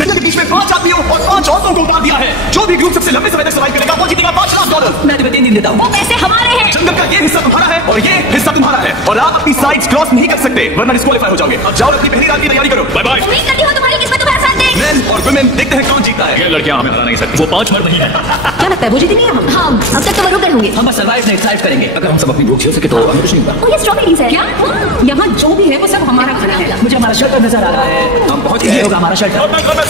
मैंने बीच में 5 आदमियों और 5 औरतों को उतार दिया है। जो भी ग्रुप सबसे लंबे समय तक सर्वाइव करेगा वो जीतेगा $5 लाख। मैं तुम्हें 3 दिन देता हूँ। वो पैसे हमारे हैं। जंगल का ये हिस्सा तुम्हारा है और ये हिस्सा तुम्हारा है और आप अपनी साइड्स क्रॉस नहीं कर सकते वरना डिस्क्वालीफाई हो जाओगे। अब जाओ अपनी पहली रात की तैयारी करो। Bye bye. उम्मीद करती हूँ तुम्हारी किस्मत तुम्हारे साथ दे। मेन और वुमेन देखते हैं कौन जीतता है। ये लड़कियां हमें हरा नहीं सकती। वो 5 मर्द नहीं है। क्या लगता है वो जीतेंगे हम? हाँ, अब तक तो वो रुक गए होंगे। हम बस सर्वाइव नहीं थ्राइव करेंगे। अगर हम सब अपनी ग्रुप खेल सके तो हमें कुछ नहीं होगा। ये स्ट्रॉबेरीज है क्या? यहाँ जो भी है वो सब हमारा खाना है। मुझे हमारा शर्ट नजर आ रहा है। हम पहुंच गए होगा हमारा शर्ट।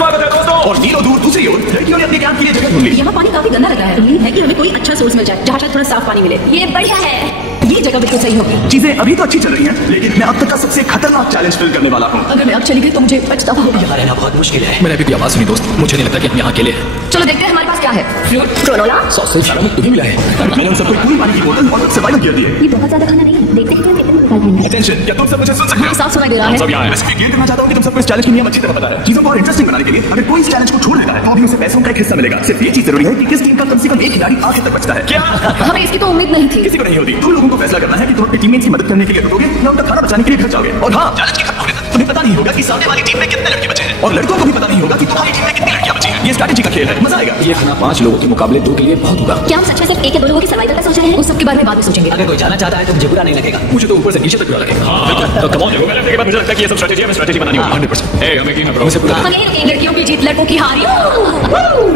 स्वागत है दोस्तों। और नीरो दूर दूसरी ओर लड़कियों ने अपने कैंप के लिए जगह ढूंढ ली। यहाँ पानी काफी गंदा लगा है। उम्मीद है कि हमें कोई अच्छा सोर्स मिल जाए जहाँ थोड़ा साफ पानी मिले। ये बढ़िया है। ये जगह बिल्कुल सही होगी। चीजें अभी तो अच्छी चल रही हैं, लेकिन मैं अब तक का सबसे खतरनाक चैलेंज फिल करने वाला हूँ। अगर मैं अब चली गई तो मुझे पछतावा होगा। यहाँ रहना बहुत मुश्किल है। मैंने अभी कोई आवाज सुनी दोस्त। मुझे नहीं लगता कि हम यहाँ अकेले हैं। चलो देखते हैं हमारे पास क्या है। फ्रूट, ग्रेनोला, सॉसेज, सारा में तुम्हें मिला है। मैंने उन सबको पूरी पानी की बोतल और सर्वाइवल गियर दिए। ये बहुत ज्यादा खाना नहीं है। देखते हैं कितने निकाल पाएंगे। अटेंशन, क्या तुम सब मुझे सुन सकते हो? साफ सुनाई दे रहा है। सब यहाँ हैं। मैं क्लियर करना चाहता हूँ कि तुम सबको इस चैलेंज के नियम अच्छी तरह पता है। चीजों को और इंटरेस्टिंग बनाने के लिए अगर कोई इस चैलेंज को छोड़ देता है तो अभी उसे पैसों का एक हिस्सा मिलेगा। सिर्फ ये चीज जरूरी है कि किस टीम का कम से कम एक खिलाड़ी आखिर तक बचता है। क्या हमें इसकी तो उम्मीद नहीं थी। किसी को नहीं होती। तुम लोगों को फैसला करना है कि तुम अपनी टीममेट्स की मदद करने के लिए रुकोगे या उनका खाना बचाने के लिए घर जाओगे। और हाँ, चैलेंज के खत्म होने तक तुम्हें पता नहीं होगा कि सामने वाली टीम में कितने लड़के बचे हैं और लड़कों को भी पता नहीं होगा कि तुम्हारी टीम में कितनी लड़कियां बची हैं। ये स्ट्रैटेजी का खेल है, मजा आएगा। ये खाना 5 लोगों के मुकाबले 2 के लिए बहुत होगा। क्या हम सच में सिर्फ 1 या 2 लोगों की सर्वाइवल का सोच रहे हैं? उस सब के बारे में बाद में सोचेंगे। अगर कोई जाना चाहता है तो मुझे बुरा नहीं लगेगा। मुझे तो ऊपर से नीचे तक बुरा लगेगा। तो कम ऑन, के बाद मुझे लगता है कि ये सब स्ट्रैटेजी हमें स्ट्रैटेजी बनानी होगी 100%। ए हमें कीन ब्रो। मुझे बुरा हम यही रुकेंगे। लड़कियों की जीत, लड़कों की हार।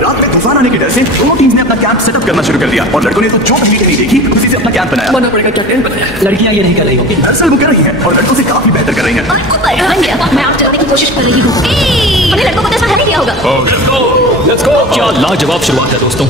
रात में तूफान आने के डर से दोनों टीम्स ने अपना कैंप सेटअप करना शुरू कर दिया और लड़कों ने तो जो पहली टेनी देखी उसी से अपना कैंप बनाया। मानना पड़ेगा क्या टेंट बनाया। लड़कियां ये नहीं कर रही होंगी। दरअसल वो कर रही हैं और लड़कों से काफी बेहतर कर रही हैं। मैं आप चलने की कोशिश कर रही हूँ। हमने लड़कों को तो ऐसा नहीं किया होगा। Let's go. क्या लाजवाब शुरुआत है दोस्तों।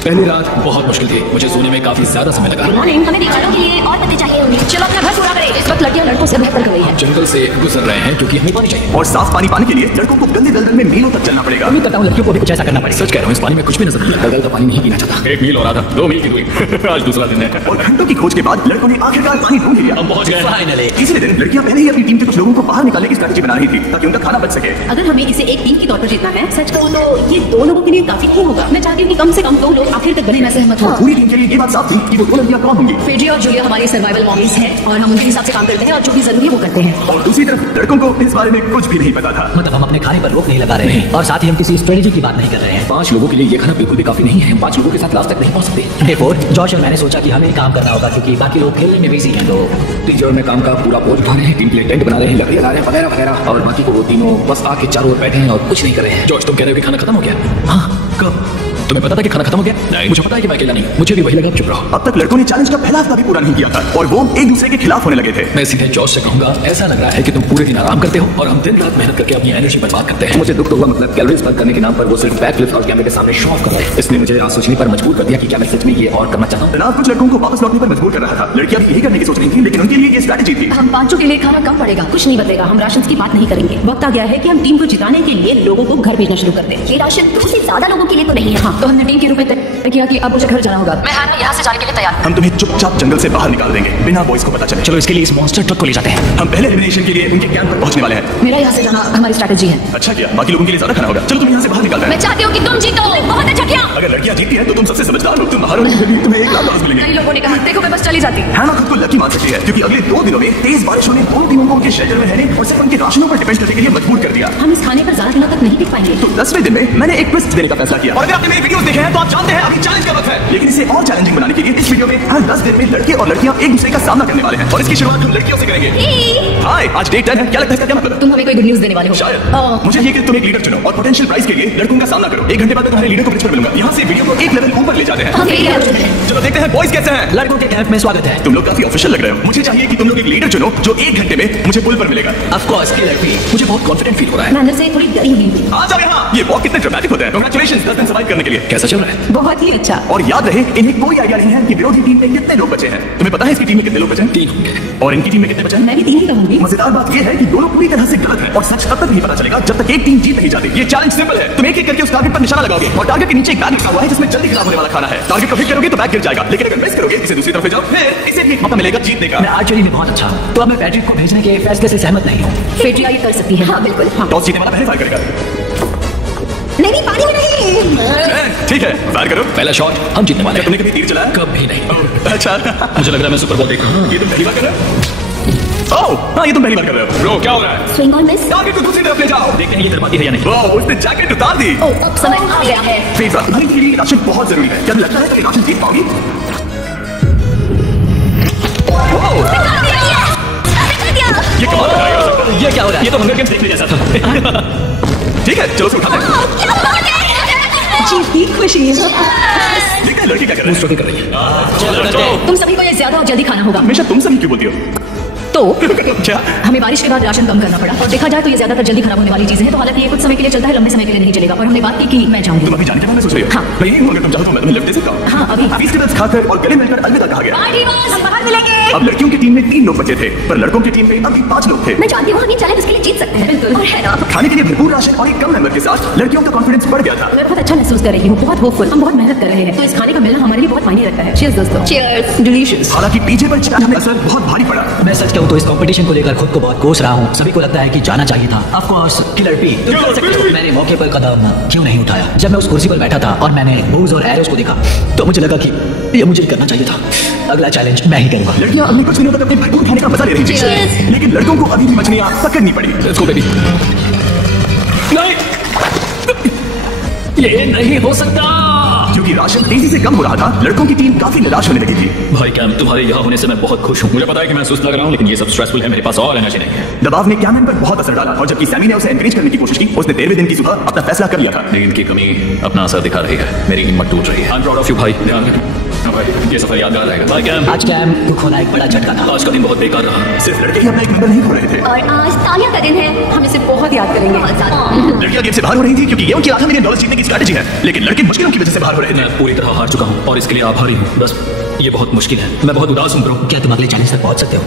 पहली रात बहुत मुश्किल थी। मुझे सोने में काफी ज्यादा समय लगा। हमें दीवारों के लिए और पते चाहिए होंगे। चलो अपना घर पूरा करें। इस वक्त लड़कियां लड़कों से बेहतर कर रही हैं। जंगल से गुजर रहे हैं क्योंकि हमें पानी चाहिए और साफ पानी पाने के लिए लड़कों को गंदे दलदल में मीलों तक चलना पड़ेगा। उम्मीद करता हूँ लड़कियों को भी कुछ ऐसा करना पड़ेगा। सच कह रहा हूँ, इस पानी में कुछ भी नजर नहीं आता। दलदल का पानी नहीं पीना चाहता। 1 मील और आधा 2 मील की दूरी। आज दूसरा दिन है और घंटों की खोज के बाद लड़कों ने आखिरकार पानी ढूंढ लिया। हम पहुंच गए फाइनली। तीसरे दिन लड़कियां पहले ही अपनी टीम के कुछ लोगों को बाहर निकालने की स्ट्रैटेजी बना रही थी ताकि उनका खाना बच सके। अगर हमें इसे एक टीम के तौर पर जीतना है, सच कहूँ तो ये 2 लोगों के लिए काफी नहीं होगा। मैं चाहती हूँ कि कम से कम 2 लोग आखिर तक बने। मैं सहमत हूँ। पूरी टीम के लिए ये बात साफ थी कि वो 2 लड़कियां कौन होंगी। फेड्रिया और जूलिया हमारी सर्वाइवल मॉडल्स हैं और हम उनके हिसाब से काम करते हैं और जो भी जरूरी है वो करते हैं। और दूसरी तरफ लड़कों को इस बारे में कुछ भी नहीं पता था। मतलब हम अपने खाने पर रोक नहीं लगा रहे हैं और साथ ही हम किसी स्ट्रेटेजी की बात नहीं कर रहे हैं। 5 लोगों के लिए ये खाना बिल्कुल भी काफी नहीं है। 5 लोगों के साथ लास्ट तक नहीं पहुंच सकते। Therefore, जॉश और मैंने सोचा कि हमें काम करना होगा क्योंकि बाकी लोग खेलने में बिजी हैं। तो टीचर में काम का पूरा बोझ उठा रहे हैं। टीम के लिए टेंट बना रहे हैं, लकड़ी ला रहे हैं वगैरह वगैरह। और बाकी को वो तीनों बस आके चारों ओर बैठे हैं और कुछ नहीं कर रहे हैं। जॉश तुम कह रहे हो कि खाना खत्म हो गया? हाँ, कब? तुम्हें पता था कि खाना खत्म हो गया? नहीं, मुझे पता है कि मैं अकेला नहीं हूँ। मुझे भी वही लगा। चुप रहो। अब तक लड़कों ने चैलेंज का पहला हफ्ता भी पूरा नहीं किया था और वो एक दूसरे के खिलाफ होने लगे थे। मैं सीधे जॉश से कहूंगा, ऐसा लग रहा है कि तुम पूरे दिन आराम करते हो और हम दिन रात मेहनत करके अपनी एनर्जी बर्बाद करते हैं। मुझे दुख तो हुआ, मतलब कैलोरीज बर्न करने के नाम पर वो सिर्फ बैक फ्लिप और कैमरे के सामने शो ऑफ कर रहे हैं। इसने मुझे आज सोचने पर मजबूर कर दिया कि क्या मैं सच में ये और करना चाहता हूँ। तनाव कुछ लड़कों को वापस लौटने पर मजबूर कर रहा था। लड़कियां भी यही करने की सोच रही थी, लेकिन उनके लिए ये स्ट्रैटेजी थी। हम 5 के लिए खाना कम पड़ेगा, कुछ नहीं बदलेगा। हम राशन की बात नहीं करेंगे। वक्त आ गया है कि हम टीम को जिताने के लिए लोगों को घर भेजना शुरू कर दें। ये राशन 2 से ज्यादा लोगों के लिए तो नहीं है। हाँ, तो हमने टीम के रूप में तय किया कि अब मुझे घर जाना होगा। मैं यहाँ से जाने के लिए तैयार। हम तुम्हें चुपचाप जंगल से बाहर निकाल देंगे बिना बॉयज को पता चले। चलो इसके लिए इस मॉन्स्टर ट्रक को ले जाते हैं। हम पहले एलिमिनेशन के लिए उनके कैंप पर पहुंचने वाले हैं। मेरा यहाँ से जाना हमारी स्ट्रैटेजी है। अच्छा किया, बाकी लोगों के लिए ज्यादा खाना होगा। चलो तुम यहाँ से बाहर निकालते हैं। मैं चाहती हूँ कि तुम जीतो। बहुत अच्छा किया। अगर लड़कियां जीती हैं तो तुम सबसे समझदार हो। तुम बाहर होने के लिए तुम्हें $1 लाख मिलेंगे। कई लोगों ने कहा देखो मैं बस चली जाती। हैना खुद को लकी मान सकती है क्योंकि अगले 2 दिनों में तेज बारिशों ने दोनों टीमों को उनके शेल्टर में रहने और सिर्फ उनके राशनों पर डिपेंड करने के लिए मजबूर कर दिया। हम इस खाने पर ज्यादा दिनों तक नहीं टिक पाएंगे। तो 10वें दिन में मैंने एक ट्विस्ट देने का फैसला किया। और अगर आपने मेरी वीडियोस देखे हैं तो आप जानते हैं अभी चैलेंज का वक्त है। लेकिन इसे और चैलेंजिंग बनाने के लिए इस वीडियो में हर 10 दिन में लड़के और लड़कियां एक दूसरे का सामना करने वाले हैं और इसकी शुरुआत हम लड़कियों से करेंगे। हाय, आज डे 10 है। क्या लगता है इसका क्या मतलब? तुम हमें कोई गुड न्यूज़ देने वाले हो शायद। मुझे ये कि तुम एक लीडर चुनो और पोटेंशियल प्राइस के लिए लड़कों का सामना करो। 1 घंटे बाद मैं तुम्हारे लीडर को ब्रिज पर मिलूंगा। यहाँ से वीडियो को एक लेवल ऊपर ले जाते हैं। चलो देखते हैं बॉयज कैसे हैं। लड़कों के कैंप में स्वागत है। तुम लोग काफी ऑफिशियल लग रहे हो। मुझे चाहिए कि तुम लोग एक लीडर चुनो जो 1 घंटे में मुझे पुल पर मिलेगा। Of course killer bee. मुझे बहुत कॉन्फिडेंट फील हो रहा है। मैं अंदर से थोड़ी डरी हुई हूँ। आ जाओ यहाँ। ये वॉक कितने ड्रामेटिक होते हैं। कांग्रेचुलेशंस 10 दिन सर्वाइव करने के लिए। कैसा चल रहा है? बहुत ही अच्छा। और याद रहे इन्हें कोई आइडिया नहीं है कि विरोधी टीम में कितने लोग बचे हैं। तुम्हें पता है इसकी टीम में कितने लोग बचे हैं? 3 होंगे। और इनकी टीम में कितने बचे हैं? मैं भी 3 ही कहूंगी। मजेदार बात ये है कि दोनों पूरी तरह से गलत है और सच तब तक नहीं पता चलेगा जब तक एक टीम जीत नहीं जाती। ये चैलेंज सिंपल है। तुम एक-एक करके उस टारगेट पर निशाना लगाओगे और टारगेट के नीचे एक बैग लिखा हुआ है जिसमें जल्दी खराब होने वाला खाना है। टारगेट को हिट करोगे तो बैग गिर जाएगा, लेकिन अगर मिस करोगे इसे दूसरी तरफ ले जाओ फिर इसे भी एक मौका मिलेगा जीतने का। मैं आर्चरी में बहुत अच्छा हूं, तो अब मैं पैट्रिक को भेजने के फैसले से सहमत नहीं हूं। फेड्रिया ये कर सकती है। हाँ बिल्कुल। हाँ। टॉस जीतने वाला पहले फायर करेगा। नहीं पानी में नहीं। ठीक है, फायर करो। पहला शॉट हम जीतने वाले हैं। तुमने कभी तीर चलाया? कभी नहीं। अच्छा, मुझे लग रहा है मैं सुपर बॉल देख रहा हूं। ये तुम पहली बार कर रहे हो? ओह हाँ, ये तुम पहली बार कर रहे हो। ब्रो क्या हो रहा है? स्विंग और मिस। टारगेट को दूसरी तरफ ले जाओ। देखते हैं ये दरपाती है या नहीं। वाह, उसने जैकेट उतार दी। ओह, अब समय आ गया है। फेजा, तुम्हारे लिए राशन बहुत जरूरी है। क्या लगता है कि राशन जीत पाओगी? ये कमाल का ट्राई कर सकता है। ये क्या हो रहा है? ये तो हंगर गेम्स देखने जैसा था। ठीक है, चलो उसे उठाते हैं। जीत की खुशी। देखते हैं लड़की क्या कर रही है। कर रही है। चलो करते हैं। तुम सभी को ये ज्यादा और जल्दी खाना होगा। हमेशा तुम सभी क्यों बोलती हो? तो क्या? हमें बारिश के बाद राशन कम करना पड़ा और देखा जाए तो ये ज्यादातर जल्दी खराब होने वाली चीजें हैं। तो हालांकि ये कुछ समय के लिए चलता है, लंबे समय के लिए नहीं चलेगा। और हमने बात की कि मैं तुम जाऊंगी। अभी जाने के बारे में सोच रही हो? हाँ। मैं यही हूँ, अगर तुम चाहो तो मैं तुम्हें लिफ्ट दे सकता हूँ। हाँ, अभी। फीस के दर्द खाकर और गले मिलकर अलविदा कहा गया। हम बाहर मिलेंगे। अब लड़कियों की टीम में 3 लोग बचे थे, पर लड़कों की टीम में अभी 5 लोग थे। मैं जानती हूँ हम ये चैलेंज उसके लिए जीत सकते हैं। बिल्कुल। और है ना, खाने के लिए भरपूर राशन और एक कम नंबर के साथ लड़कियों का कॉन्फिडेंस बढ़ गया था। मैं बहुत अच्छा महसूस कर रही हूँ, बहुत होपफुल। हम बहुत मेहनत कर रहे हैं, तो इस खाने का मिलना हमारे लिए बहुत मायने रखता है। चीयर्स दोस्तों। चीयर्स। डिलीशियस। हालांकि पीछे पर चढ़ने में असर बहुत भारी पड़ा। मैं सच कहूँ तो इस कंपटीशन को लेकर खुद को बहुत कोस रहा हूँ। सभी को लगता है कि जाना चाहिए था। ऑफ कोर्स किलर पी, तुम कर सकते हो। मैंने मौके पर कदम क्यों नहीं उठाया? जब मैं उस कुर्सी पर बैठा था और मैंने बूज और एरोस को देखा तो मुझे लगा कि ये मुझे करना चाहिए था। अगला चैलेंज मैं ही करूंगा। लड़कियां अगले कुछ दिनों तक अपने भरपूर खाने का मजा ले रही थी, Cheers. लेकिन लड़कों को अभी भी मछलियां पकड़नी पड़ी। Let's go baby. नहीं, ये नहीं हो सकता। क्योंकि राशन तेजी से कम हो रहा था, लड़कों की टीम काफी निराश होने लगी थी। भाई कैम, तुम्हारे यहाँ होने से मैं बहुत खुश हूँ। मुझे पता है कि मैं सुस्त लग रहा हूँ, लेकिन ये सब स्ट्रेसफुल है। मेरे पास और एनर्जी नहीं है। दबाव ने कैमन पर बहुत असर डाला और जबकि सैमी ने उसे एनकरेज करने की कोशिश की, उसने 13वें दिन की सुबह अपना फैसला कर लिया था। नींद की कमी अपना असर दिखा रही है। मेरी हिम्मत टूट रही है। I am proud of you भाई। ध्यान रखना भाई, ये सफर यादगार रहेगा। भाई कैम, आज कैम को खोना एक बड़ा झटका था। आज का दिन बहुत बेकार रहा। सिर्फ लड़के ही अपना एक नंबर नहीं खो रहे थे। और आज तालियां का दिन है, हम इसे बहुत याद करेंगे। लड़कियां गेम से बाहर हो रही थी क्योंकि ये उनकी $8 मिलियन जीतने की स्ट्रेटेजी है, लेकिन लड़के मुश्किलों की वजह से बाहर हो रहे थे। मैं पूरी तरह हार चुका हूँ और इसके लिए आभारी हूँ। बस ये बहुत मुश्किल है। मैं बहुत उदास हूँ ब्रो। क्या तुम अगले चैलेंज तक पहुँच सकते हो?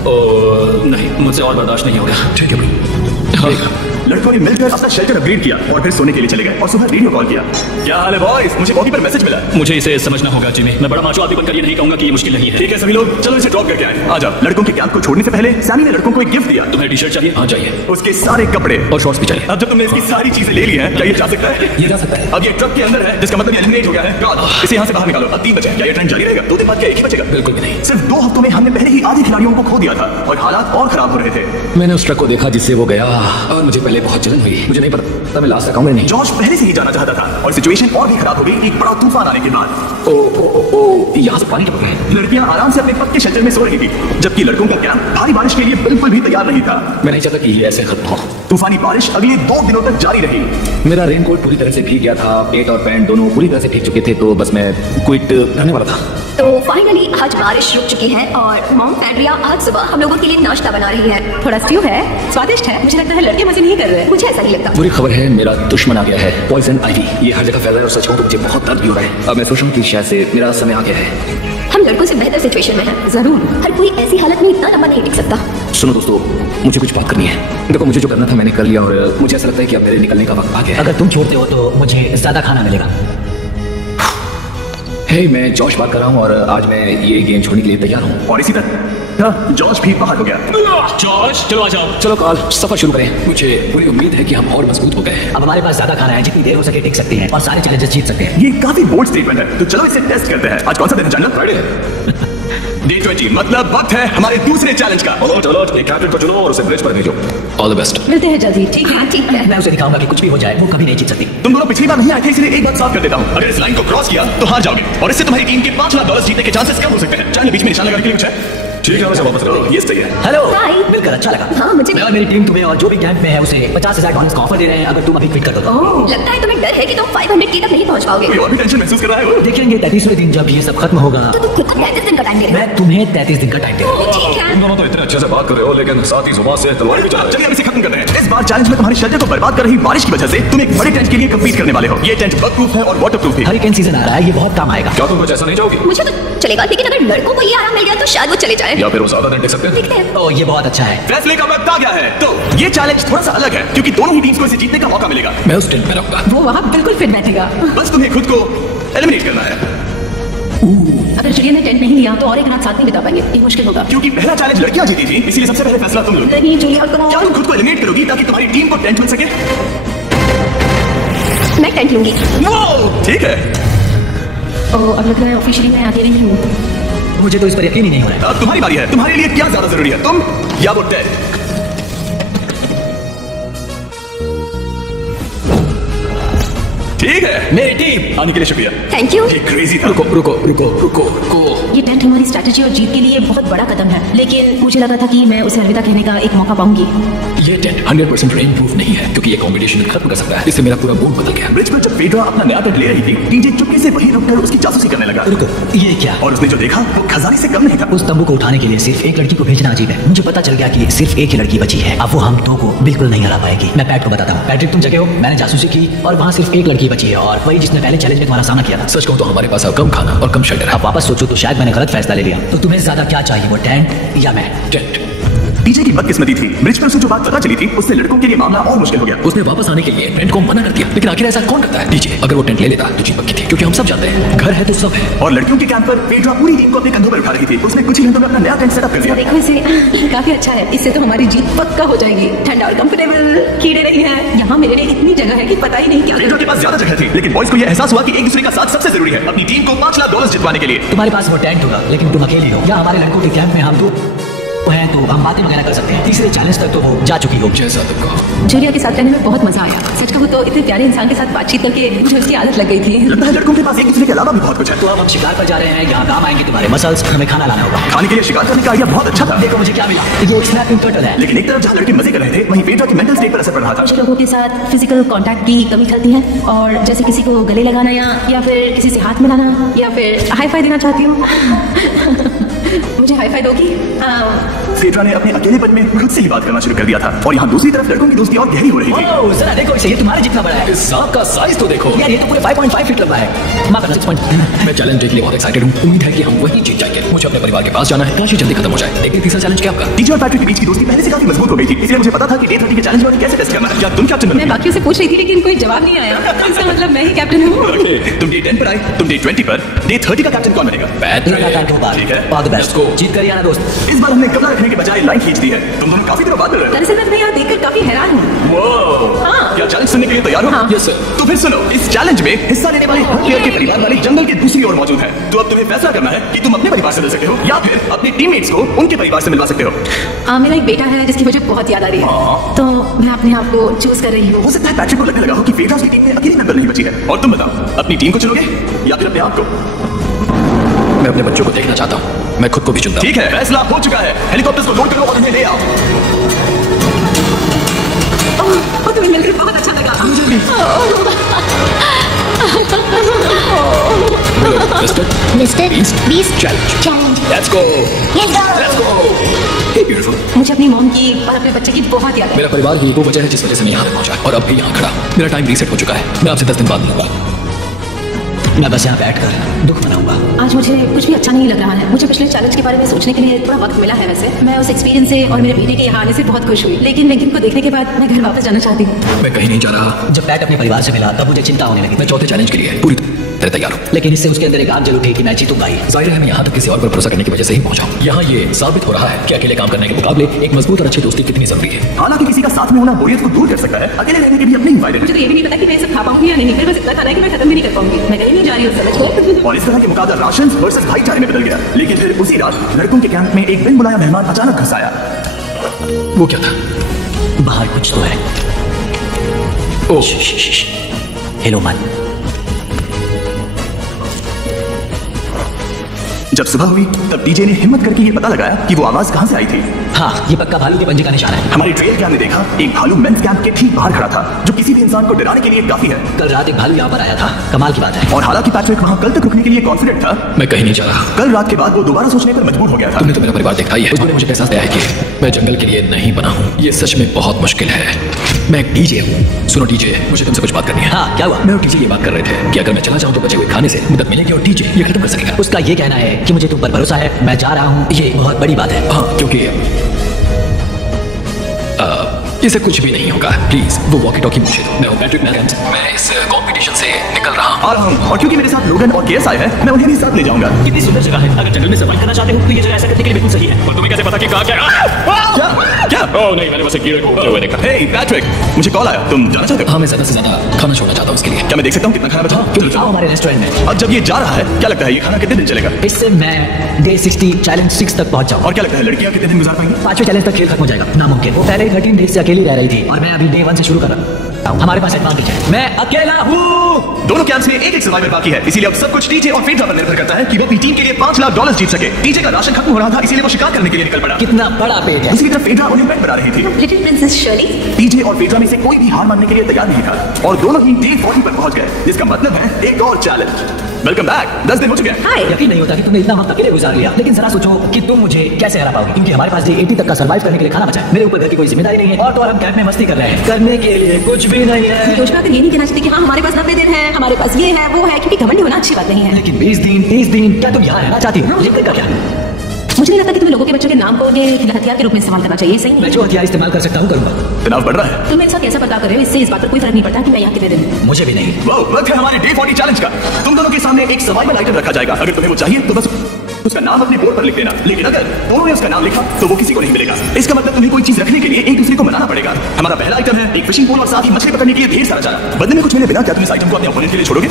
नहीं, मुझसे और बर्दाश्त नहीं होगा। ठीक है ब्रो। लड़कों ने मिलकर अपना शेल्टर अपग्रेड किया और फिर सोने के लिए चले गए और सुबह रेडियो कॉल किया। क्या हाल है बॉयज? मुझे वॉकी पर मैसेज मिला। मुझे इसे समझना होगा जिमी। मैं बड़ा माचो आदमी बनकर ये नहीं कहूंगा कि ये मुश्किल नहीं है। ठीक है सभी लोग, चलो इसे ड्रॉप करके आए। आ जाओ। लड़कों के कैंप को छोड़ने से पहले सैमी ने लड़कों को एक गिफ्ट दिया। तुम्हें टी शर्ट चाहिए? आ जाइए। उसके सारे कपड़े और शॉर्ट्स भी चाहिए। अब जब तुमने इसकी सारी चीजें ले ली हैं, क्या ये जा सकता है? ये जा सकता है। अब ये ट्रक के अंदर है, जिसका मतलब एलिमिनेट हो गया है। गॉड, इसे यहाँ से बाहर निकालो। अब 3 बचे। क्या ये ट्रेंड जारी रहेगा? 2 दिन बाद क्या एक ही बचेगा? बिल्कुल भी नहीं। सिर्फ 2 हफ्तों में हमने पहले ही आधे खिलाड़ियों को खो दिया था और हालात और खराब हो रहे थे। मैंने उस ट्रक को देखा जिससे वो गया और मुझे पहले बहुत जलन हुई। मुझे नहीं पता मैं लास्ट तक आऊंगा नहीं। जॉर्ज पहले से ही जाना चाहता था और सिचुएशन और भी खराब हो गई एक बड़ा तूफान आने के बाद। ओ, यहाँ से पानी टपक रहा है। लड़कियां आराम से अपने पक्के शेल्टर में सो रही थी, जबकि लड़कों का कैंप भारी बारिश के लिए बिल्कुल भी तैयार नहीं था। मैं नहीं चाहता कि ये ऐसे खत्म हो। तूफानी बारिश अगले 2 दिनों तक जारी रही। मेरा रेनकोट पूरी तरह से भीग गया था। पेट और पैंट दोनों पूरी तरह से भीग चुके थे, तो बस मैं क्विट करने वाला था। तो फाइनली आज बारिश रुक चुकी है और मॉम फैंड्रिया आज सुबह हम लोगों के लिए नाश्ता बना रही है। थोड़ा स्ट्यू है, स्वादिष्ट है। मुझे लगता है लड़के मजे नहीं कर रहे हैं। मुझे ऐसा नहीं लगता। बुरी खबर है, मेरा दुश्मन आ गया है, पॉइजन आइवी। ये हर जगह फैल रहा है और सच कहूं तो मुझे बहुत दर्द भी हो रहा है। अब मैं सोच रहा हूं कि शायद से मेरा समय आ गया है। हम लड़कों से बेहतर सिचुएशन में हैं। जरूर, हर कोई ऐसी हालत में इतना लंबा नहीं टिक सकता। सुनो दोस्तों, मुझे कुछ बात करनी है। देखो, मुझे जो करना था मैंने कर लिया और मुझे ऐसा लगता है कि अब मेरे निकलने का वक्त आ गया है। अगर तुम छोड़ते हो तो मुझे ज्यादा खाना मिलेगा। हे, मैं जॉश बात कर रहा हूँ और आज मैं ये गेम छोड़ने के लिए तैयार हूँ। और इसी तरह जॉर्ज भी बाहर हो गया। जॉश, चलो आ जाओ। चलो काल, सफर शुरू करें। मुझे पूरी उम्मीद है कि हम और मजबूत हो गए हैं। अब हमारे पास ज्यादा खाना है, जितनी देर हो सके टिक सकते हैं और सारे चैलेंजेस जीत सकते हैं। ये काफी बोल्ड स्टेटमेंट है, तो चलो इसे टेस्ट करते हैं। आज कौन सा दिन है जानना? फ्राइडे। डे 20, मतलब वक्त है हमारे दूसरे चैलेंज का। चलो, एक कैप्टन को चुनो और उसे ब्रिज पर भेजो। All the best. मिलते हैं जल्दी। ठीक है, ठीक है। मैं उसे दिखाऊंगा कि कुछ भी हो जाए वो कभी नहीं जीत सकती। तुम दोनों पिछली बार नहीं आए थे, इसलिए एक बात साफ कर देता हूँ। अगर इस लाइन को क्रॉस किया तो हार जाओगे और इससे तुम्हारी टीम के $5 लाख जीतने के चांसेस कम हो सकते हैं। चैनल बीच में निशान लगाने के लिए कुछ है? ठीक है, मैं वापस करो। ये सही है। हेलो, हाय। मिलकर अच्छा लगा। हाँ, मुझे भी। मैं और मेरी टीम तुम्हें और जो भी कैंप में है उसे $50,000 का ऑफर दे रहे हैं अगर तुम अभी क्विट कर दो तो। ओह, लगता है तुम्हें डर है कि तुम 500K तक नहीं पहुंच पाओगे। कोई और भी टेंशन महसूस कर रहा है? देखेंगे 33वें दिन जब ये सब खत्म होगा तो तुम खुद को 33 दिन का टाइम दे रहे मैं तुम्हें 33 दिन का टाइम दे रहा हूँ। हो। ठीक है। तुम दोनों तो इतने अच्छे से बात कर रहे हो, लेकिन साथ ही जुबान से तलवार भी चला रहे चलिए अब इसे खत्म करते हैं। इस बार चैलेंज में तुम्हारी शेल्टर को बर्बाद कर रही बारिश की वजह से तुम एक बड़े टेंट के लिए कम्पीट करने वाले हो। ये टेंट बग प्रूफ है और वाटर प्रूफ भी। हरिकेन सीजन आ रहा है, ये बहुत काम आएगा। हो। क्या तुम कुछ ऐसा नहीं चाहोगी? मुझे तो चलेगा, लेकिन अगर लड़कों को ये आराम मिल गया तो शायद वो चले जाए। या फिर वो ज्यादा दिन टिक सकते हैं? देखते हैं। ओ, ये बहुत अच्छा है। फैसले का वक्त आ गया है। तो ये चैलेंज थोड़ा सा अलग है क्योंकि दोनों ही टीम्स को इसे जीतने का मौका मिलेगा। मैं उस टेंट में रहूंगा। वो वहाँ बिल्कुल फिट बैठेगा। बस तुम्हें खुद को एलिमिनेट करना है, अगर जुलिया ने टेंट नहीं लिया तो और एक रात साथ नहीं बिता पाएंगे। ये मुश्किल होगा। क्योंकि पहला चैलेंज लड़कियां जीती थी, इसलिए सबसे पहले फैसला तुम लोगे। नहीं जुलिया, क्या तुम खुद को एलिमिनेट करोगी ताकि तुम्हारी टीम को टेंट मिल सके? मैं टेंट लूंगी। वो ठीक है। ओह, अब लग रहा है ऑफिशियली मैं अकेले नहीं हूँ। मुझे तो इस पर यकीन ही नहीं हो रहा है। अब तुम्हारी बारी है। तुम्हारे लिए क्या ज्यादा जरूरी है, तुम या वो टेड? ठीक है, मेरी टीम आने के लिए शुक्रिया। Thank you. ये क्रेजी था। रुको रुको रुको रुको रुको। ये टेंट हमारी स्ट्रैटेजी और जीत के लिए बहुत बड़ा कदम है, लेकिन मुझे लगा था कि मैं उसे अलविदा कहने का एक मौका पाऊंगी। ये टेंट 100% रेन प्रूफ नहीं है क्योंकि ये कॉम्बिनेशन खत्म कर सकता है। इससे मेरा पूरा मूड बदल गया। ब्रिज पर जब फेड्रा अपना नया टेंट ले रही थी, टीजे चुपके से वहीं रुककर उसकी जासूसी करने लगा। रुको, ये क्या? और उसने जो देखा वो खजाने से कम नहीं था। उस तंबू को उठाने के लिए सिर्फ एक लड़की को भेजना अजीब है। मुझे पता चल गया कि सिर्फ एक ही लड़की बची है। अब वो हम दो को बिल्कुल नहीं हरा पाएगी। मैं पैट को बताता हूँ, पैट्रिक तुम जगह हो, मैंने जासूसी की और वहाँ सिर्फ एक लड़की बची है और वही जिसने पहले चैलेंज में तुम्हारा सामना किया था। सच कहूं तो हमारे पास अब कम खाना और कम शेल्टर है। अब वापस सोचो तो शायद मैंने गलत फैसला ले लिया। तो तुम्हें ज्यादा क्या चाहिए, वो टेंट या मैं? टेंट। टीजे की बदकिस्मती थी, ब्रिज पर उसे जो बात पता चली थी उससे लड़कों के लिए मामला और मुश्किल हो गया। उसने वापस आने के लिए टेंट को मना कर दिया, लेकिन आखिर ऐसा कौन करता है? डीजे अगर वो टेंट ले लेता तो जीत पक्की थी, क्योंकि हम सब जानते हैं घर है तो सब है। और लड़कियों के कैंप पर फेड्रा पूरी टीम को अपने कंधों पर उठा रही थी। उसने कुछ ही घंटों में अपना नया टेंट सेटअप कर दिया। देखो इसे, काफी अच्छा है। इससे तो हमारी जीत पक्का हो जाएगी। ठंडा और कंफर्टेबल, कीड़े नहीं है। यहाँ मेरे लिए इतनी जगह है कि पता ही नहीं क्या। फेड्रा के पास ज्यादा जगह थी, लेकिन बॉयज को यह एहसास हुआ कि एक दूसरे का साथ सबसे जरूरी है अपनी टीम को $5 लाख जितवाने के लिए। तुम्हारे पास वो टेंट होगा लेकिन तुम अकेले हो, या हमारे लड़कों के कैंप में हम दो हैं तो हम बातें वगैरह कर सकते हैं। तीसरे चैलेंज तक तो वो जा चुकी हो। जैसा तुम कहो। जूलिया के साथ रहने में बहुत मजा आया। सच कहूँ तो इतने प्यारे इंसान के साथ बातचीत करके मुझे उसकी आदत लग गई थी। लगता है लड़कों के पास एक दूसरे के अलावा भी बहुत कुछ है। तो अब हम शिकार पर जा रहे हैं, यहाँ काम आएंगे तुम्हारे मसल्स। हमें खाना लाना होगा। खाने के लिए शिकार करने का आइडिया बहुत अच्छा था। देखो मुझे क्या मिला, ये एक स्नैपिंग टर्टल है। लेकिन एक तरफ जहाँ लड़के मजे कर रहे थे, वहीं फेड्रा की मेंटल स्टेट पर असर पड़ रहा था। कुछ लोगों के साथ फिजिकल कांटेक्ट की कमी खलती है, और जैसे किसी को गले लगाना या फिर किसी से हाथ मिलाना या फिर हाई फाई देना चाहती हूँ। मुझे हाई फाई दोगी? फेड्रा ने अपने अकेलेपन में खुद से ही बात करना शुरू कर दिया था, और यहाँ दूसरी तरफ लड़कों की दोस्ती और गहरी हो रही थी। ओह, जरा देखो इसे, ये तुम्हारे जितना बड़ा है। इस सांप का साइज तो देखो यार ये तो पूरे 5.5 फीट लंबा है। माफ करना 6. मैं चैलेंज के लिए बहुत एक्साइटेड हूँ। उम्मीद है कि हम वही जीत जाएंगे। मुझे अपने परिवार के पास जाना है, काश ये जल्दी खत्म हो जाए। लेकिन तीसरा चैलेंज क्या आपका? टीजे और पैट्रिक के बीच की दोस्ती पहले से काफी मजबूत हो गई थी, इसलिए मुझे पता था कि डे 30 के चैलेंज में कैसे टेस्ट करना है। क्या तुम कैप्टन मैं बाकियों से पूछ रही थी लेकिन कोई जवाब नहीं आया। इसका मतलब मैं ही कैप्टन हूँ। तुम डे 10 पर आए, तुम डे 20 पर, डे 30 का कैप्टन कौन बनेगा? लगातार 2 बार। ठीक है। All the best. Let's go। जीत कर आना दोस्त। इस बार हमने गमला रखने के बजाय लाइन खींच दी है। तुम दोनों काफी दिनों बाद मिल रहे हो। दरअसल मैं तुम्हें यहाँ देखकर काफी हैरान हूँ। Wow! हाँ। क्या चैलेंज सुनने के लिए तैयार हो? हाँ। Yes sir. तो फिर सुनो, इस चैलेंज में हिस्सा लेने वाले हर प्लेयर के परिवार वाले जंगल के दूसरी ओर मौजूद हैं। तो अब तुम्हें फैसला करना है कि तुम अपने परिवार से मिल सकते हो या फिर अपने टीममेट्स को उनके परिवार से मिलवा सकते हो। मेरा एक बेटा है जिसकी मुझे बहुत याद आ रही है, तो मैं अपने आप को चूज कर रही हूँ। हो सकता है पैट्रिक को लगने लगा हो कि फेड्रा की टीम में अकेली मेंबर नहीं बची है। और तुम बताओ, अपनी टीम को चुनोगे या फिर अपने आप को? मैं अपने बच्चों को देखना चाहता हूँ। मैं खुद को भी चुनता हूँ। ठीक है, फैसला हो चुका है। हेलीकॉप्टर्स को लोड करो और उन्हें ले आओ। तुम्हें मिलकर बहुत अच्छा लगा। Mister beast challenge. Challenge. Let's go. Let's go। Let's go. Hey beautiful. मुझे अपनी मॉम की और अपने बच्चे की बहुत याद है। मेरा परिवार ही वो वजह है जिस वजह से मैं यहाँ पे पहुंचा और अब भी यहाँ खड़ा। मेरा टाइम रीसेट हो चुका है। मैं आपसे 10 दिन बाद मिलूंगा। मैं बस यहाँ बैठकर दुख मनाऊंगा। आज मुझे कुछ भी अच्छा नहीं लग रहा है। मुझे पिछले चैलेंज के बारे में सोचने के लिए थोड़ा वक्त मिला है। वैसे मैं उस एक्सपीरियंस से और मेरे बेटे के यहाँ आने से बहुत खुश हुई, लेकिन रैंकिंग को देखने के बाद मैं घर वापस जाना चाहती हूँ। मैं कहीं नहीं जा रहा। जब पैट अपने परिवार से मिला तब मुझे चिंता होने लगी। मैं चौथे चैलेंज के लिए पूरी तरह तैयार हूँ। लेकिन इससे उसके अंदर एक आग जल उठी कि मैं जीतूंगा ही। जाहिर है मैं यहाँ तक किसी और पर भरोसा करने की वजह से ही पहुंचा हूँ। यहाँ ये साबित हो रहा है कि अकेले काम करने के मुकाबले एक मजबूत और अच्छी दोस्ती कितनी जरूरी है। हालांकि किसी का साथ में होना बोरियत को दूर कर सकता है, अकेले रहने के भी अपने ही फायदे हैं। मुझे तो ये भी नहीं पता कि मैं सब खा पाऊंगी या नहीं। मेरे बस इतना खाना है कि मैं खत्म भी नहीं कर पाऊंगी। मैं कहीं नहीं जा रही हूँ, समझ गए? और इस तरह के मुकाबला राशन वर्सेस भाईचारे में बदल गया। लेकिन फिर उसी रात लड़कों के कैंप में एक बिन बुलाया मेहमान अचानक घुस आया। वो क्या था? बाहर कुछ तो है। ओह हेलो मन। जब सुबह हुई तब डीजे ने हिम्मत करके ये पता लगाया कि वो आवाज कहां से आई थी। हाँ, ये पक्का भालू के पंजे का निशान है। हमारी ट्रेल कैम ने देखा एक भालू मेंस कैंप के ठीक बाहर खड़ा था, जो किसी भी इंसान को डराने के लिए काफी है। कल रात एक भालू यहाँ पर आया था। कमाल की बात है। और हालांकि पैट्रिक वहां कल तक रुकने के लिए कॉन्फिडेंट था, मैं कहीं नहीं जा रहा। कल रात के बाद वो दोबारा सोचने पर मजबूर हो गया था। तुमने तो मेरा परिवार देखा ही है। उसने मुझे एहसास दिया है कि मैं जंगल के लिए नहीं बना हूँ। ये सच में बहुत मुश्किल है। मैं एक डीजे हूँ। सुनो डीजे, मुझे तुमसे कुछ बात करनी है। हाँ, क्या हुआ? मैं और डीजे ये बात कर रहे थे कि अगर मैं चला जाऊँ तो बचे हुए खाने से मदद मिलेगी और डीजे ये खत्म कर सकेगा। उसका ये कहना है कि मुझे तुम पर भरोसा है, मैं जा रहा हूँ। ये बहुत बड़ी बात है। हाँ, क्योंकि इसे कुछ भी नहीं होगा। प्लीज वो वॉकी टॉकी मुझे दो। मैं हूँ पैट्रिक मैरेंट, मैं इस कंपटीशन से निकल रहा हूँ। आ रहा हूँ, और क्योंकि मेरे साथ लोगन और केएस आए हैं, मैं उन्हें भी साथ ले जाऊंगा। कितनी सुंदर जगह है। अगर जंगल में सर्वाइव करना चाहते हो तो ये जगह ऐसा करने के लिए बिल्कुल सही है। और तुम्हें कैसे पता कि कहाँ क्या? क्या? ओह नहीं, मैंने बस एक कीड़े को उड़ते हुए देखा। हे पैट्रिक, मुझे कॉल आया, तुम जाना चाहते हो? हाँ, मैं ज्यादा से ज्यादा खाना छोड़ना चाहता हूँ उसके लिए। क्या मैं देख सकता हूँ कितना खाना बचा? क्यों आओ हमारे रेस्टोरेंट में। अब जब ये जा रहा है, क्या लगता है ये खाना कितने दिन चलेगा? इससे मैं डे 60 चैलेंज 6 तक पहुंच जाऊँ। और क्या लगता है लड़कियां कितने दिन गुजार पाएंगी? 5वें चैलेंज तक खेल खत्म हो जाएगा। नामुमकिन। वो पहले 13 डेज से अकेली रह रही थी और मैं अभी डे 1 से शुरू कर रहा हूँ। हमारे पास एडवांटेज है, मैं अकेला हूँ। दोनों कैंप्स में एक सर्वाइवर बाकी है, इसीलिए अब सब कुछ टीजे और फेड्रा पर निर्भर करता है कि वो अपनी टीम के लिए $5 लाख जीत सके। टीजे का राशन खत्म हो रहा था, इसीलिए वो शिकार करने के लिए निकल पड़ा। कितना बड़ा पेट है। इसी तरह फेड्रा उन्हें पेट बना रही थी। Little princess Shirley. टीजे और फेड्रा में से कोई भी हार मानने के लिए तैयार नहीं था और दोनों ही डे 40 पर पहुंच गए, जिसका मतलब है एक और चैलेंज। Welcome back. 10 दिन हो चुके हैं। हाय। यकीन नहीं होता कि तुमने इतना वक्त अकेले गुजार लिया, लेकिन जरा सोचो कि तुम मुझे कैसे हरा पाओगे, क्योंकि हमारे पास डे 80 तक का सर्वाइव करने के लिए खाना बचा है। मेरे ऊपर घर की कोई जिम्मेदारी नहीं है और तो और हम कैंप में मस्ती कर रहे हैं। करने के लिए कुछ भी नहीं है। योजना कर ये नहीं कहना चाहते कि हाँ हमारे पास 90 दिन है, हमारे पास ये है वो है, क्योंकि घमंडी होना अच्छी बात नहीं है। लेकिन 20 दिन 30 दिन क्या तुम यहाँ रहना चाहती हो? लेकिन का क्या? मुझे नहीं लगता कि तुम्हें लोगों के बच्चों के नाम को ये हथियार के रूप में इस्तेमाल करना चाहिए। सही मैं नहीं। जो हथियार इस्तेमाल कर सकता हूँ करूंगा। तनाव बढ़ रहा है। तुम मेरे साथ कैसा बर्ताव कर रहे हो, इससे इस बात पर कोई फर्क नहीं पड़ता कि मैं यहाँ कितने दिन हूँ। मुझे भी नहीं। वो वक्त है हमारे डे 40 चैलेंज का। तुम दोनों के सामने एक सर्वाइवल आइटम रखा जाएगा। अगर तुम्हें वो चाहिए तो बस उसका नाम अपने बोर्ड पर लिख देना, लेकिन अगर दोनों ने उसका नाम लिखा तो वो किसी को नहीं मिलेगा। इसका मतलब तुम्हें कोई चीज रखने के लिए एक दूसरे को मनाना पड़ेगा। हमारा पहला आइटम है एक फिशिंग पोल और साथ ही मछली पकड़ने के लिए ढेर सारा चारा। बदले में कुछ मिले बिना क्या तुम इस आइटम को अपने ओपोनेंट के लिए छोड़ोगे?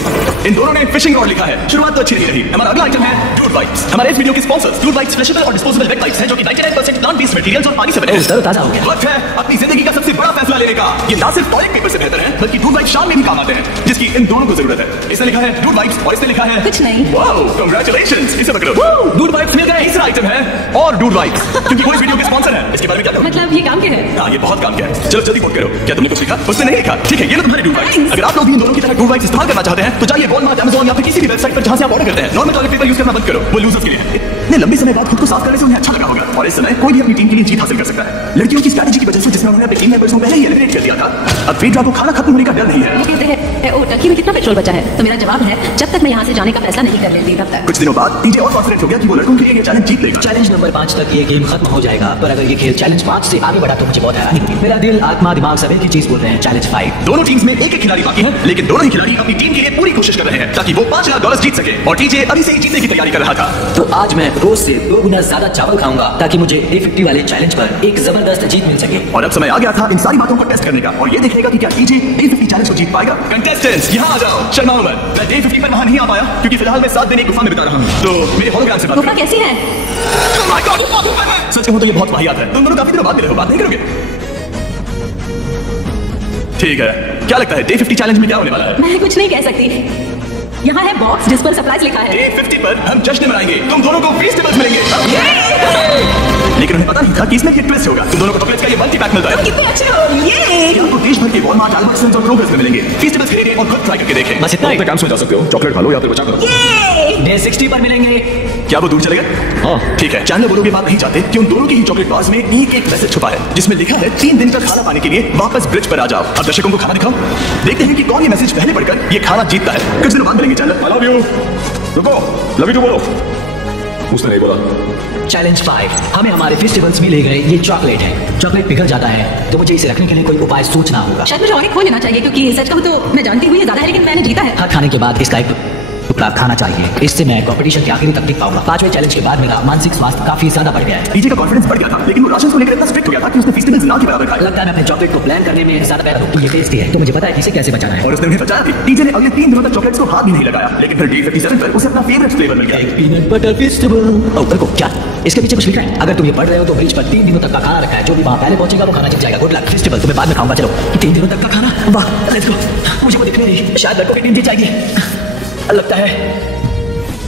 इन दोनों ने फिशिंग रॉड लिखा है। शुरुआत तो अच्छी नहीं रही। हमारा अगला आइटम है डूड वाइप्स। हमारे इस वीडियो के स्पॉन्सर्स डूड वाइप्स फ्लैशेबल और डिस्पोजेबल वेट वाइप्स हैं, जो कि 99% प्लांट बेस्ड मटेरियल्स और पानी से बने हैं। तरोताजा हो गया। वक्त है अपनी जिंदगी का सबसे बड़ा फैसला लेने का। ये ना सिर्फ टॉयलेट पेपर से बेहतर है, बल्कि डूड वाइप शाम में भी काम आते हैं, जिसकी इन दोनों को जरूरत है। इसने लिखा है डूड वाइप्स और इसने लिखा है कुछ नहीं। Wow, congratulations. इसे पकड़ो। डूड वाइप्स मिल गए। तीसरा आइटम है और डूड वाइप्स, क्योंकि वो इस वीडियो के स्पॉन्सर है। इसके बारे में क्या कहोगे? मतलब ये काम क्या है? हाँ, ये बहुत काम क्या है। चलो जल्दी वोट करो। क्या तुमने कुछ लिखा? उसने नहीं लिखा। ठीक है, ये लो तुम्हारे डूड वाइप्स। अगर आप लोग भी इन दोनों की तरह डूड वाइप्स इस्तेमाल करना चाहते हैं तो जाइए वॉलमार्ट, अमेज़न या फिर किसी भी वेबसाइट पर जहां से आप ऑर्डर करते हैं। नॉर्मल टॉयलेट पेपर यूज करना बंद करो, वो लूजर्स के लिए है। इतने लंबे समय बाद खुद को साफ करने से उन्हें अच्छा लगा होगा और इस समय कोई भी अपनी टीम के लिए जीत हासिल कर सकता है। लड़कियों की स्ट्रैटेजी की वजह से, जिसमें उन्होंने अपने टीम मेंबर्स को पहले ही एलिमिनेट कर दिया था, अब फेड्रा को खाना खत्म होने का डर नहीं है। वो कहते हैं ओ टर्की में कितना पेट्रोल बचा है, तो मेरा जवाब है जब तक मैं यहाँ से जाने का फैसला नहीं कर लेती तब तक। कुछ दिनों बाद टीजे और कॉन्फिडेंट हो गया कि वो लड़कों के लिए ये चैलेंज जीत लेगा। चैलेंज नंबर 5 तक ये गेम खत्म हो जाएगा, पर अगर ये खेल चैलेंज 5 से आगे बढ़ा तो मुझे बहुत हैरानी होगी। मेरा दिल, आत्मा, दिमाग सब एक ही चीज बोल रहे हैं, चैलेंज 5। दोनों टीम्स में एक खिलाड़ी बाकी है, लेकिन दोनों ही खिलाड़ी अपनी टीम के लिए पूरी कोशिश कर रहे हैं ताकि वो $5 लाख जीत सके। और टीजे अभी से ही जीतने की तैयारी कर रहा था। तो आज मैं रोज से 2 गुना ज्यादा चावल खाऊंगा ताकि मुझे A50 वाले चैलेंज पर एक जबरदस्त जीत मिल सके। और अब समय आ गया था इन सारी बातों को टेस्ट करने का और ये देखने का कि क्या टीजे A50 चैलेंज को जीत पाएगा। कंटेस्टेंट्स यहाँ आ जाओ। शर्माओ मत। मैं डे 50 पर वहां नहीं आ पाया क्योंकि फिलहाल मैं 7 दिन एक गुफा में बिता रहा हूँ। तो मेरे होलोग्राम से बात गुफा करो। कैसी है? Oh my God! सच कहूं तो ये बहुत वाहियात है। तुम दोनों काफी दिनों बाद मिले हो, बात नहीं करोगे? ठीक है, क्या लगता है डे 50 चैलेंज में क्या होने वाला है? मैं कुछ नहीं कह सकती। यहाँ है बॉक्स जिस पर सप्लाईज लिखा है। डे 50 पर हम जश्न मनाएंगे। तुम दोनों को फेस्टिवल्स मिलेंगे। लेकिन उन्हें पता नहीं था कि इसमें ये ट्विस्ट होगा। तुम दोनों को चॉकलेट्स का ये मल्टी पैक मिलता है। कितने अच्छे हो ये। आपको देश भर के वॉलमार्ट, अल्बर्ट्सन्स और क्रोगर्स में मिलेंगे। फेस्टिवल्स खरीदें और खुद ट्राई करके देखें। बस इतना ही। कैंप्स में जा सकते हो, चॉकलेट खा लो या फिर बचा करो। डे 60 पर मिलेंगे। क्या वो दूर चलेगा? हाँ। ठीक है, चैनल वो लोग ये बात नहीं चाहते कि उन दोनों की ही चॉकलेट बार्स में एक मैसेज छुपा है जिसमें लिखा है 3 दिन का खाना पाने के लिए वापस ब्रिज पर आ जाओ। अब दर्शकों को खाना दिखाओ, देखते हैं कि कौन ये मैसेज पहले पढ़कर ये खाना जीतता है। कुछ दिनों बाद मिलेंगे चैनल। I love you. रुको, लव यू बोलो। उसने नहीं बोला। चैलेंज 5, हमें हमारे फेस्टिवल्स में ले गए ये चॉकलेट है। चॉकलेट पिघल जाता है तो मुझे इसे रखने के लिए कोई उपाय सोचना होगा। शायद मुझे और एक खो लेना चाहिए, क्योंकि सच कहूँ तो मैं जानती हूँ ये ज्यादा है, लेकिन मैंने जीता है। हर खाने के बाद इसका एक टुकड़ा खाना चाहिए, इससे मैं कंपटीशन के आखिरी तक टिक पाऊंगा। 5वें चैलेंज के बाद मेरा मानसिक स्वास्थ्य काफी ज्यादा बढ़ गया है। टीजे का कॉन्फिडेंस बढ़ गया था, लेकिन वो राशन को लेकर इतना स्ट्रिक्ट हो गया था कि उसने फेस्टिवल्स ना के बराबर खाया। लगता है मैं अपने चॉकलेट को प्लान करने में ज्यादा बेहतर हूँ। ये टेस्टी है तो मुझे पता है कि इसे कैसे बचाना है। और उसने उन्हें बचाया भी। टीजे ने अगले 3 दिनों तक चॉकलेट्स को हाथ भी नहीं लगाया, लेकिन फिर डे 57 पर उसे अपना फेवरेट फ्लेवर मिल गया। Peanut butter festival. ओह देखो क्या इसके पीछे कुछ लिखा है। अगर तुम ये पढ़ रहे हो तो ब्रिज पर 3 दिनों तक का खाना रखा है। जो भी वहाँ पहले पहुंचेगा वो खाना जीत जाएगा। Good luck. फेस्टिवल तुम्हें बाद में खाऊंगा। चलो 3 दिनों तक का खाना। वाह लेट्स गो। मुझे वो दिखने नहीं, शायद लड़कों की टीम जीत जाएगी। लगता है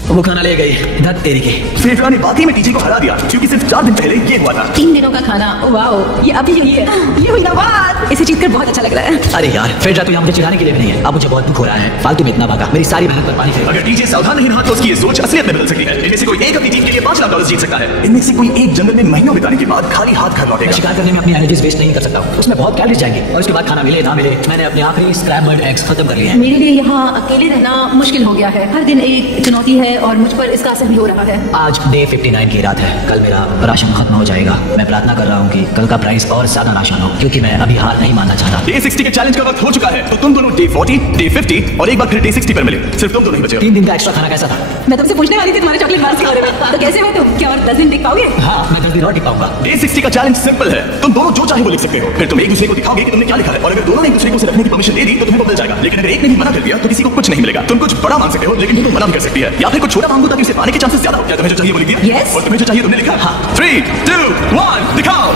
वो खाना ले गई। धत तेरी के। फेड्रा ने बाकी में टीजे को हरा दिया क्योंकि सिर्फ 4 दिन पहले ये हुआ था। 3 दिनों का खाना। वाओ, ये अभी यही है। ये हुई ना बात। इसे जीतकर बहुत अच्छा लग रहा है। अरे यार फेड्रा तो यहाँ मुझे चिढ़ाने के लिए भी नहीं है। अब मुझे बहुत दुख हो रहा है। फालतू में इतना भागा, मेरी सारी मेहनत पर पानी फेर। अगर टीजे सावधान नहीं रहा तो उसकी ये सोच असलियत में बदल सकती है। इनमें से कोई एक अपनी टीम के लिए $5 लाख जीत सकता है। इनमें से कोई एक जंगल में महीनों बिताने के बाद खाली हाथ घर मैं लौटेगा। शिकार करने में अपनी एनर्जीज वेस्ट नहीं कर सकता हूँ। उसमें बहुत कैलोरीज जाएंगी और उसके बाद खाना मिले ना मिले, मैंने अपने आखिरी स्क्रैम्बल्ड एग्स खत्म कर लिए हैं। मेरे लिए यहाँ अकेले रहना मुश्किल हो गया है। हर दिन एक चुनौती है। है और मुझ पर इसका असर भी हो रहा है। आज डे 59 की रात है। कल मेरा राशन खत्म हो जाएगा। मैं प्रार्थना कर रहा हूँ कि कल का प्राइस और ज्यादा राशन हो, क्योंकि मैं अभी हार नहीं मानना चाहता। डे 60 के चैलेंज का वक्त हो चुका है, तो तुम दोनों डे 40, डे 50 और एक बार फिर डे 60 पर मिले। सिर्फ तुम दोनों ही बचे हो। 3 दिन का एक्स्ट्रा खाना कैसा था? मैं तुमसे पूछने वाली थी तुम्हारे चॉकलेट बार्स के बारे में। तो कैसे हो तुम? क्या और 10 दिन टिक पाओगे? हाँ, मैं 10 दिन और टिक पाऊंगा। डे 60 का चैलेंज सिंपल है, तुम दोनों जो चाहे वो लिख सकते हो। फिर तुम एक दूसरे को दिखाओगे कि तुमने क्या लिखा है, और अगर दोनों ने एक दूसरे को उसे रखने की परमिशन दे दी तो तुम्हें वो मिल जाएगा। लेकिन अगर एक ने भी मना कर दिया तो किसी को कुछ नहीं मिलेगा। तुम कुछ बड़ा मांग सकते हो, लेकिन तुम मना भी कर सकती है, या फिर कुछ छोटा मांगो ताकि उसे पाने के चांसेस ज्यादा हो। क्या तुम्हें जो चाहिए वो लिख दिया? Yes. और तुम्हें जो चाहिए तुमने लिखा? हाँ। 3, 2, 1 दिखाओ।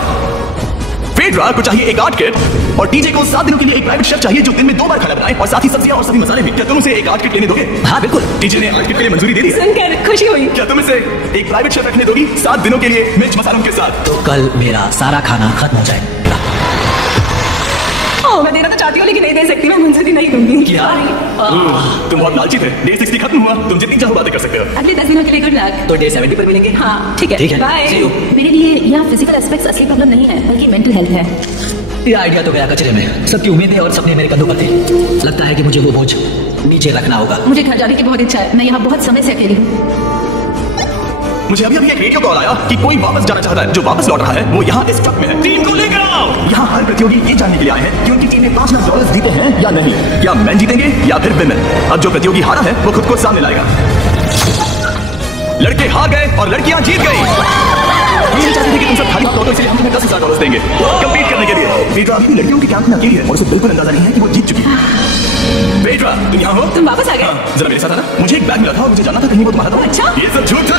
फेडरा को चाहिए एक आर्ट किट, और टीजे को 7 दिनों के लिए एक प्राइवेट शेफ चाहिए जो दिन में 2 बार खाना बनाए, और साथ ही सब्जियां और सभी मसाले भी। क्या तुम उसे एक आर्ट किट लेने दोगे? हाँ बिल्कुल। टीजे ने आर्ट किट के लिए मंजूरी दे दी है। सुनकर खुशी हुई। क्या तुम इसे एक प्राइवेट शेफ रखने दोगी 7 दिनों के लिए मिर्च मसालों के साथ? तो कल मेरा सारा खाना खत्म हो जाएगा। मैं देना तो चाहती हूँ लेकिन नहीं दे सकती, मैं मंजूरी नहीं दूंगी। क्या? तुम बहुत लालची थे। डे 60 खत्म हुआ, तुम जितनी चाहो बातें कर सकते हो। अगले 10 दिनों के लिए गुड लक। तो डे 70 पर मिलेंगे। हाँ ठीक ठीक है, है। बाय। See you. मेरे लिए यहाँ फिजिकल एस्पेक्ट्स असली प्रॉब्लम नहीं है, बल्कि मेंटल हेल्थ है। ये आइडिया तो गया कचरे में। सबकी उम्मीदें और सपने मेरे कंधों पर थे। लगता है कि मुझे वो बोझ नीचे रखना होगा। मुझे घर जाने की बहुत इच्छा है। मैं यहाँ बहुत समय से अकेली हूँ। मुझे अभी एक रेडियो कॉल आया कि कोई वापस जाना चाहता है। जो वापस लौट रहा है वो यहाँ इस ट्रक में है। टीम को लेकर आओ। यहाँ हर प्रतियोगी ये जानने के लिए आए हैं कि उनकी टीम ने $5 लाख जीते हैं या नहीं। क्या मैन जीतेंगे या फिर विमेन? अब जो प्रतियोगी हारा है वो खुद को सामने लाएगा। लड़के हार गए और लड़कियां जीत गई। ये चाहते थे कि तुम सब खाली हाथ लौटो, इसलिए हम तुम्हें $10,000 देंगे कम्पीट करने के लिए। पेट्रा अभी भी लड़कियों के कैंप में अकेली है और उसे बिल्कुल अंदाजा नहीं है कि वो जीत चुकी है। पेट्रा, तुम यहाँ हो? तुम वापस आ गए? जरा मेरे साथ आना। मुझे एक बैग मिला था और मुझे जानना था कहीं वो तुम्हारा था। अच्छा? ये सब झूठ था।